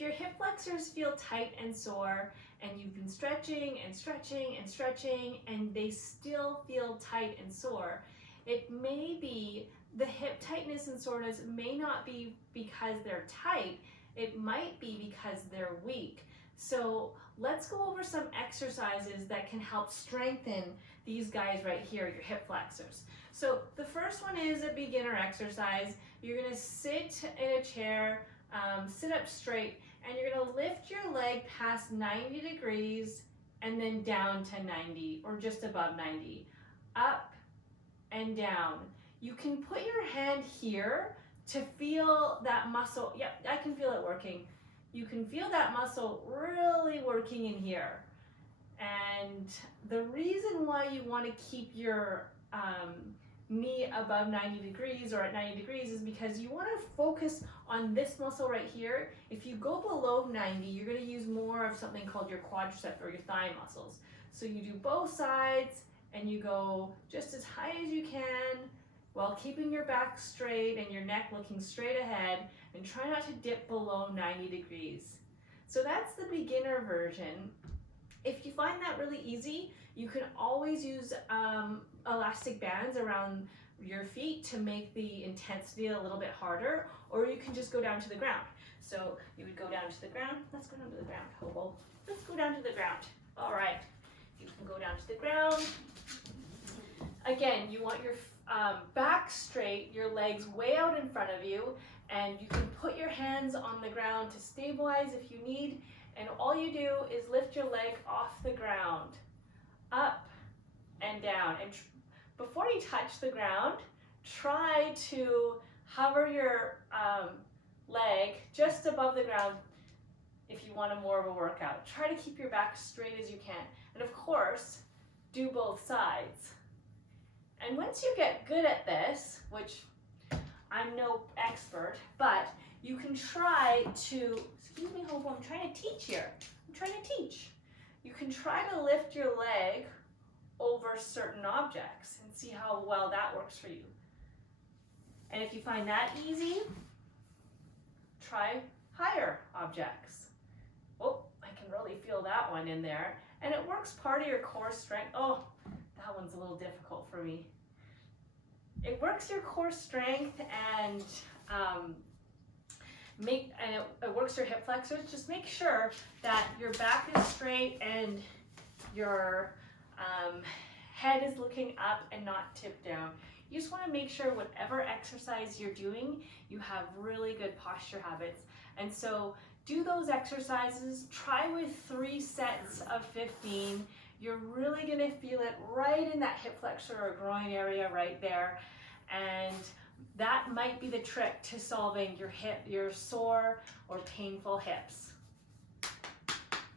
If your hip flexors feel tight and sore and you've been stretching and stretching and stretching and they still feel tight and sore, it may be the hip tightness and soreness may not be because they're tight, it might be because they're weak. So let's go over some exercises that can help strengthen these guys right here, your hip flexors. So the first one is a beginner exercise. You're gonna sit in a chair, sit up straight, and you're gonna lift your leg past 90 degrees and then down to 90 or just above 90, up and down. You can put your hand here to feel that muscle. Yep, I can feel it working. You can feel that muscle really working in here. And the reason why you want to keep your knee above 90 degrees or at 90 degrees is because you want to focus on this muscle right here. If you go below 90, you're going to use more of something called your quadricep or your thigh muscles. So you do both sides and you go just as high as you can while keeping your back straight and your neck looking straight ahead, and try not to dip below 90 degrees. So that's the beginner version. If you find that really easy, you can always use elastic bands around your feet to make the intensity a little bit harder, or you can just go down to the ground. So you would go down to the ground. Let's go down to the ground, hobo. Let's go down to the ground. All right, you can go down to the ground. Again, you want your back straight, your legs way out in front of you, and you can put your hands on the ground to stabilize if you need, and all you do is lift your leg off the ground, up and down. And before you touch the ground, try to hover your leg just above the ground if you want more of a workout. Try to keep your back straight as you can. And of course, do both sides. And once you get good at this, which I'm no expert, but you can try to, excuse me, hobo, I'm trying to teach here. I'm trying to teach. You can try to lift your leg over certain objects and see how well that works for you. And if you find that easy, try higher objects. Oh, I can really feel that one in there. And it works part of your core strength. Oh, that one's a little difficult for me. It works your core strength and it works your hip flexors. Just make sure that your back is straight and your head is looking up and not tipped down. You just want to make sure whatever exercise you're doing, you have really good posture habits. And so do those exercises. Try with 3 sets of 15. You're really going to feel it right in that hip flexor or groin area right there. And that might be the trick to solving your sore or painful hips.